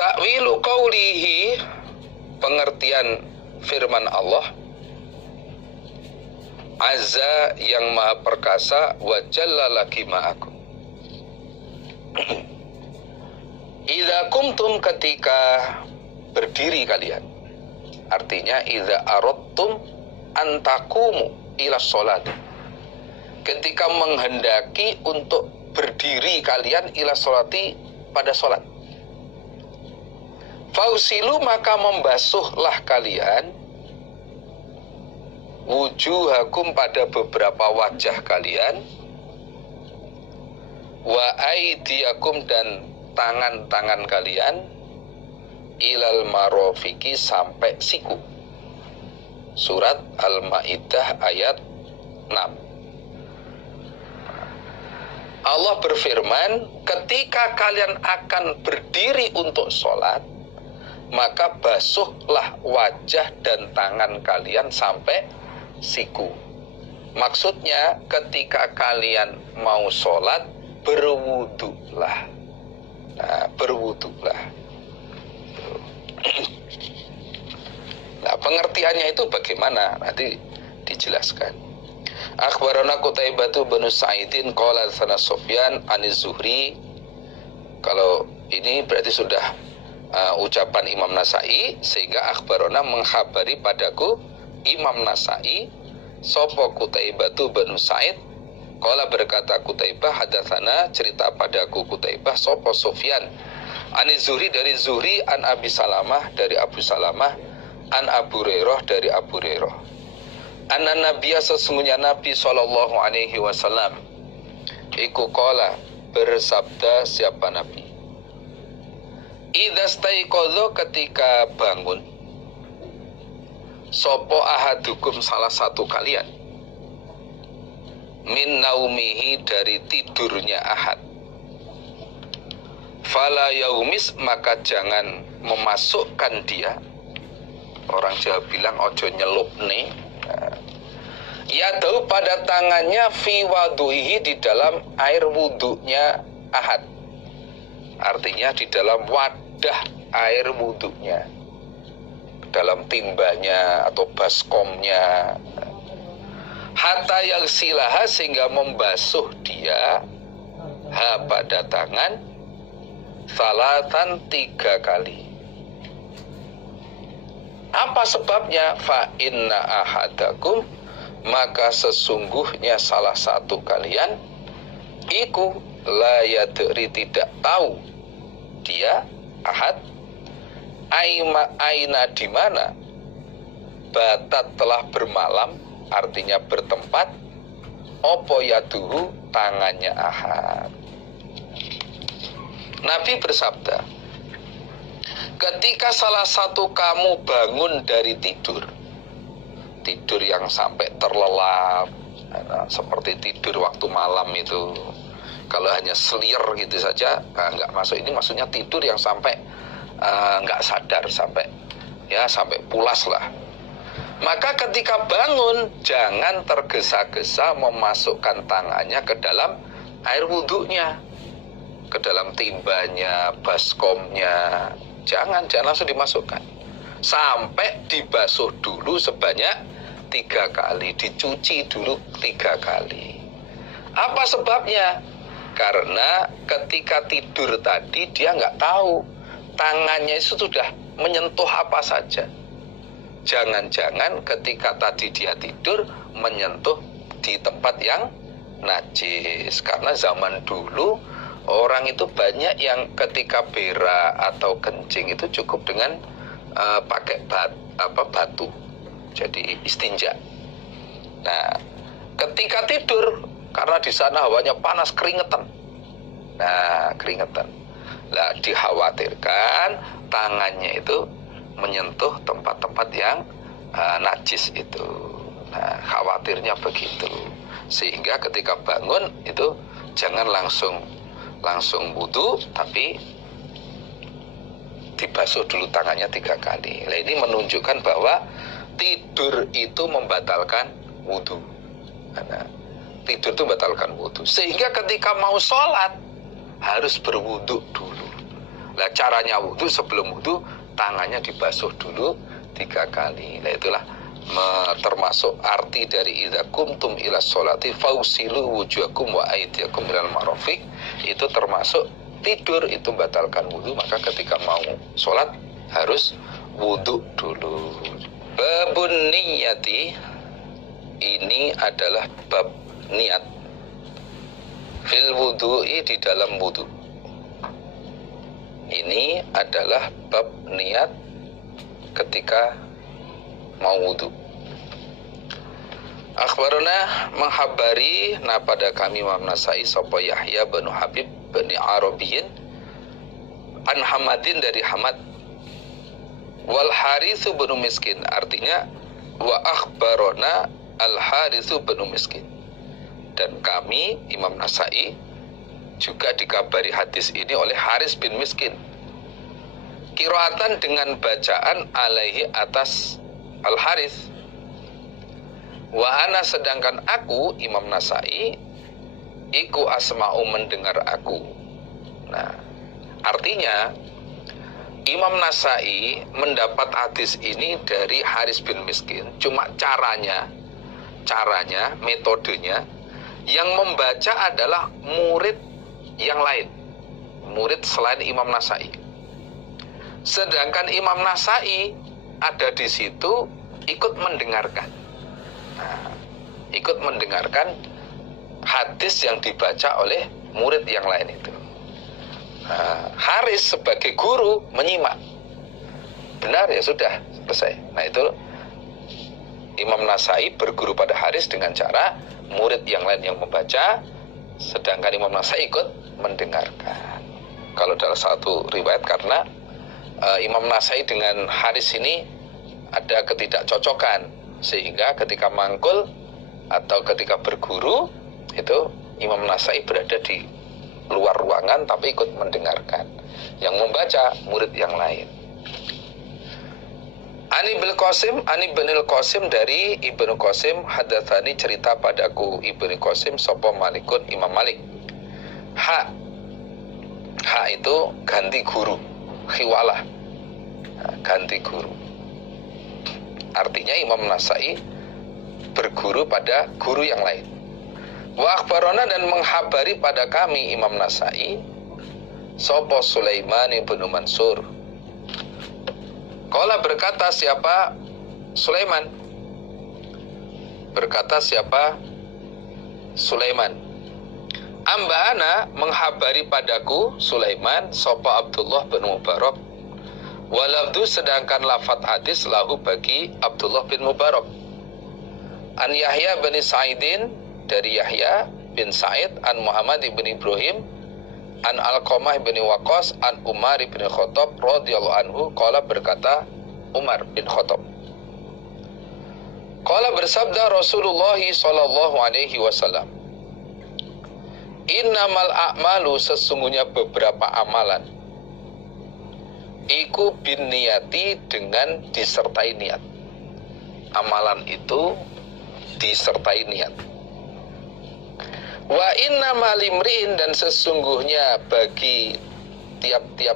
Ta'wilu qawlihi, pengertian firman Allah Azza yang maha perkasa, wa jalla lagi ma'akum. Idza kumtum, ketika berdiri kalian. Artinya idza aradtum antakumu ila sholat, ketika menghendaki untuk berdiri kalian ila sholati, pada sholat. Fausilu, maka membasuhlah kalian wujuhakum, pada beberapa wajah kalian, wa aidiakum, dan tangan-tangan kalian, ilal marofiki, sampai siku. Surat Al-Maidah ayat 6. Allah berfirman, ketika kalian akan berdiri untuk sholat, maka basuhlah wajah dan tangan kalian sampai siku. Maksudnya ketika kalian mau sholat, berwudulah. Nah, berwudulah. Nah, pengertiannya itu bagaimana? Nanti dijelaskan. Akhbarana Qutaibah bin Sa'idin qala sana Sufyan aniz Zuhri. Kalau ini berarti sudah ucapan Imam Nasai, sehingga akhbarana mengkhabari padaku Imam Nasai, sopo Qutaibah bin Sa'id, qala berkata Qutaibah, hadatsana, cerita padaku Qutaibah, sopo Sufyan aniz Zuhri, dari Zuhri, an Abi Salamah, dari Abu Salamah, an Abu Hurairah, dari Abu Hurairah, anna Nabiya, sesungguhnya Nabi sallallahu alaihi wasallam, iku qala, bersabda, siapa Nabi, idza staiqadha, ketika bangun, sopo ahadukum, salah satu kalian, min naumihi, dari tidurnya ahad, fala yaumis, maka jangan memasukkan dia, orang Jawa bilang ojo nyelup nih, ya tahu, pada tangannya, fi waduhi, di dalam air wudhunya ahad, artinya di dalam wadah air wudhunya, dalam timbanya atau baskomnya, hatta yang silaha, sehingga membasuh dia, ha, pada tangan, salatan, 3 kali. Apa sebabnya? Fa inna ahadakum, maka sesungguhnya salah satu kalian, iku la yadri, tidak tahu dia ahad, aina, di mana, batat, telah bermalam, artinya bertempat, opo yaduhu, tangannya ahad. Nabi bersabda, ketika salah satu kamu bangun dari tidur yang sampai terlelap, seperti tidur waktu malam itu, kalau hanya selir gitu saja nggak masuk. Ini maksudnya tidur yang sampai nggak sadar, sampai pulas lah. Maka ketika bangun, jangan tergesa-gesa memasukkan tangannya ke dalam air wudhunya, ke dalam timbanya, baskomnya. Jangan langsung dimasukkan, sampai dibasuh dulu sebanyak 3 kali, dicuci dulu 3 kali. Apa sebabnya? Karena ketika tidur tadi dia nggak tahu tangannya itu sudah menyentuh apa saja. Jangan-jangan ketika tadi dia tidur menyentuh di tempat yang najis. Karena zaman dulu orang itu banyak yang ketika berak atau kencing itu cukup dengan pakai batu, jadi istinja. Nah, ketika tidur, karena di sana hawanya panas, keringetan. Nah, keringetan. Nah, dikhawatirkan tangannya itu menyentuh tempat-tempat yang najis itu. Nah, khawatirnya begitu. Sehingga ketika bangun itu jangan langsung wudu, tapi dibasuh dulu tangannya 3 kali. Nah, ini menunjukkan bahwa tidur itu membatalkan wudu. Nah, tidur itu membatalkan wudu. Sehingga ketika mau sholat harus berwudu dulu. Nah, caranya wudhu, sebelum wudhu tangannya dibasuh dulu 3 kali. Nah, itulah termasuk arti dari idza kumtum ila sholati fausilu wujuhakum wa aydiyakum ilal marafiq. Itu termasuk tidur itu batalkan wudhu, maka ketika mau sholat harus wudhu dulu. Babun niyati, ini adalah bab niat fil wudhu'i, di dalam wudhu. Ini adalah bab niat ketika mau wudhu. Akhbarana, menghabari na pada kami Imam Nasai sapa Yahya bin Habib bin Arabiyin an Hamadin, dari Hamad, wal Haritsu bin Miskin, artinya wa akhbarana al Haritsu bin Miskin, dan kami Imam Nasai juga dikabari hadis ini oleh Haris bin Miskin, qiraatan dengan bacaan alaihi atas al Haris, wa ana sedangkan aku Imam Nasai iku asma'u mendengar aku. Nah, artinya Imam Nasai mendapat hadis ini dari Haris bin Miskin, cuma caranya, metodenya, yang membaca adalah murid yang lain, murid selain Imam Nasai. Sedangkan Imam Nasai ada di situ ikut mendengarkan. Nah, ikut mendengarkan hadis yang dibaca oleh murid yang lain itu. Nah, Haris sebagai guru menyimak. Benar, ya sudah, selesai. Nah, itu Imam Nasai berguru pada Haris dengan cara murid yang lain yang membaca, sedangkan Imam Nasai ikut mendengarkan. Kalau dalam satu riwayat, karena Imam Nasai dengan Haris ini ada ketidakcocokan, sehingga ketika mangkul atau ketika berguru itu Imam Nasai berada di luar ruangan tapi ikut mendengarkan, yang membaca murid yang lain. Ani bin Qasim, dari Ibnu Qasim, hadatsani, cerita padaku Ibnu Qasim sapa Malikun, Imam Malik. Ha itu ganti guru, khiwalah, ganti guru. Artinya Imam Nasai berguru pada guru yang lain. Wa akhbarana, dan menghabari pada kami Imam Nasai sapa Sulaiman bin Mansur. Qala, berkata siapa Sulaiman? Berkata siapa Sulaiman? Amba'ana, menghabari padaku Sulaiman sapa Abdullah bin Mubarak. Walabdu, sedangkan lafadz hadis lahu bagi Abdullah bin Mubarak. An Yahya bin Sa'idin, dari Yahya bin Sa'id, an Muhammad bin Ibrahim, an Alqamah bin Waqqas, an Umar bin Khattab radhiyallahu anhu, qala, berkata Umar bin Khattab, qala, bersabda Rasulullah sallallahu alaihi wasallam, innamal a'malu, sesungguhnya beberapa amalan, iku bin niyati, dengan disertai niat. Amalan itu disertai niat. Wa innamal limri'in, dan sesungguhnya bagi tiap-tiap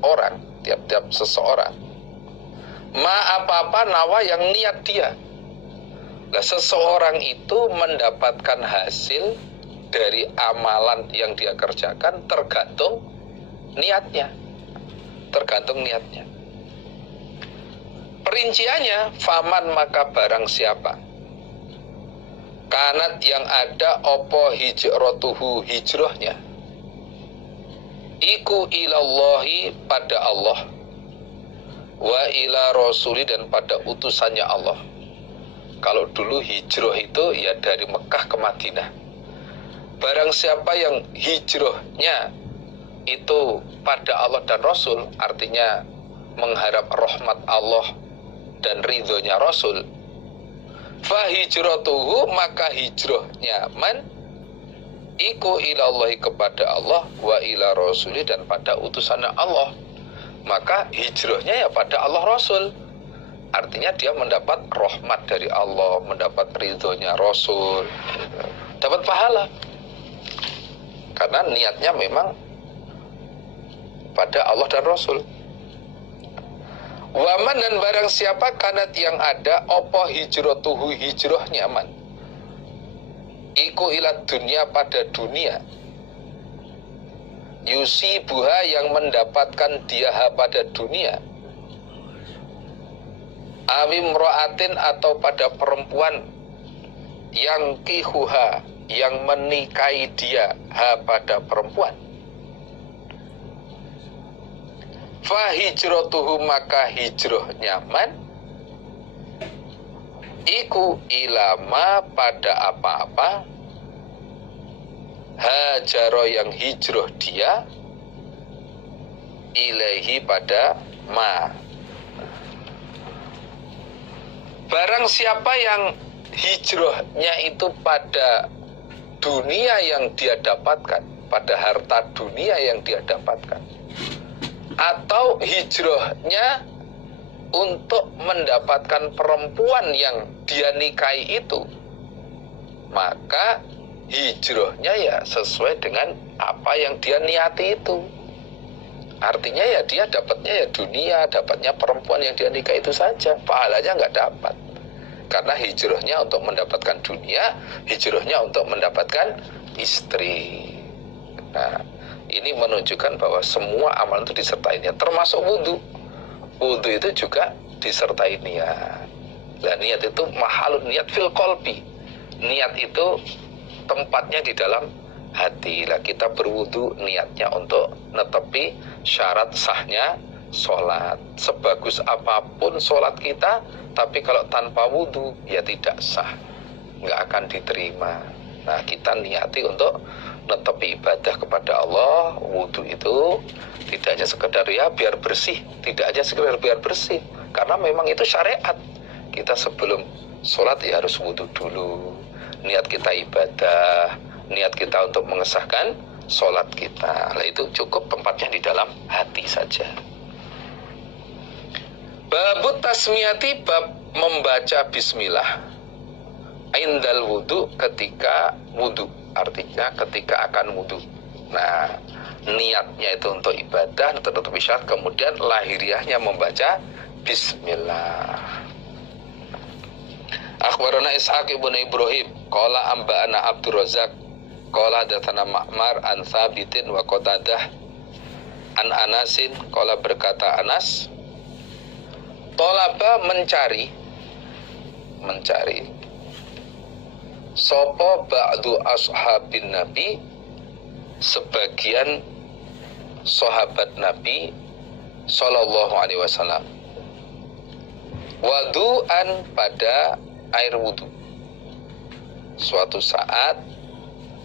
orang, tiap-tiap seseorang, ma apa-apa nawa yang niat dia. Nah, seseorang itu mendapatkan hasil dari amalan yang dia kerjakan tergantung niatnya. Tergantung niatnya. Perinciannya, faman, maka barang siapa, kanat, yang ada opo hijratuhu, hijrahnya, iku ilallahi, pada Allah, wa ila rasuli, dan pada utusannya Allah. Kalau dulu hijrah itu ya dari Mekah ke Madinah. Barang siapa yang hijrahnya itu pada Allah dan Rasul, artinya mengharap rahmat Allah dan ridhonya Rasul, fa hijratuhu, maka hijrahnya man iku ilallahi, kepada Allah, wa ila rasuli, dan pada utusannya Allah. Maka hijrahnya ya pada Allah Rasul, artinya dia mendapat rahmat dari Allah, mendapat ridhonya Rasul, dapat pahala karena niatnya memang kepada Allah dan Rasul. Waman dan barang siapa kanat yang ada opo hijratuhu hijrahnya man iku ilat dunia pada dunia yusibuha yang mendapatkan dia pada dunia awim ro'atin atau pada perempuan yang kihuha yang menikahi dia pada perempuan fa hijratuhu maka hijrahnya man iku ilama pada apa-apa hajaro yang hijrah dia ilaihi pada ma. Barang siapa yang hijrahnya itu pada dunia yang dia dapatkan, pada harta dunia yang dia dapatkan, atau hijrahnya untuk mendapatkan perempuan yang dia nikahi itu, maka hijrahnya ya sesuai dengan apa yang dia niati itu. Artinya ya dia dapatnya ya dunia, dapatnya perempuan yang dia nikah itu saja, pahalanya nggak dapat. Karena hijrahnya untuk mendapatkan dunia, hijrahnya untuk mendapatkan istri. Nah, ini menunjukkan bahwa semua amalan itu disertainya, termasuk wudhu. Wudhu itu juga disertai niat. Nah, niat itu mahalun niat fil qalbi. Niat itu tempatnya di dalam hati. Lah kita berwudu niatnya untuk netepi syarat sahnya sholat. Sebagus apapun sholat kita, tapi kalau tanpa wudu ya tidak sah, nggak akan diterima. Nah kita niati untuk netepi ibadah kepada Allah. Wudu itu tidak hanya sekedar ya biar bersih, tidak hanya sekedar biar bersih, karena memang itu syariat. Kita sebelum sholat ya harus wudu dulu. Niat kita ibadah, niat kita untuk mengesahkan sholat kita. Nah itu cukup tempatnya di dalam hati saja. Babut tasmiyati, bab membaca bismillah indal wudu, ketika wudu, artinya ketika akan wudu. Nah niatnya itu untuk ibadah, untuk syarat, kemudian lahiriahnya membaca bismillah. Akhbarana Ishaq ibn Ibrahim qala amba'ana Abdur Razzaq qala hadatsana Ma'mar an Tsabitin wa Qatadah an Anasin qala berkata Anas talaba mencari sapa ba'du ashabin Nabi, sebagian sahabat Nabi sallallahu alaihi wasallam, wudu'an pada air wudu. Suatu saat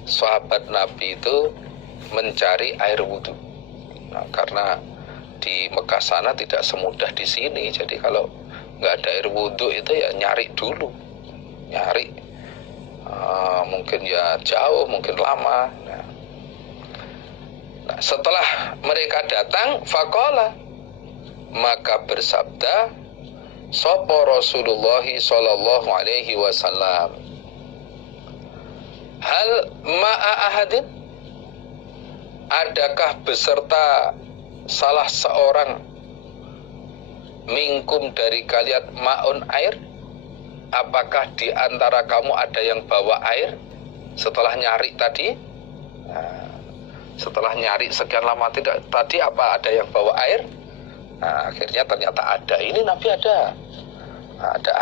sahabat Nabi itu mencari air wudu. Nah, karena di Mekah sana tidak semudah di sini, jadi kalau nggak ada air wudu itu ya nyari dulu, mungkin ya jauh, mungkin lama. Nah, setelah mereka datang, faqala, maka bersabda sapa Rasulullah sallallahu alaihi wasallam, hal ma'a ahadin, adakah beserta salah seorang minkum dari kalian ma'un air, apakah di antara kamu ada yang bawa air? Setelah nyari tadi, setelah nyari sekian lama tidak tadi, apa ada yang bawa air? Nah, akhirnya ternyata ada. Ini Nabi ada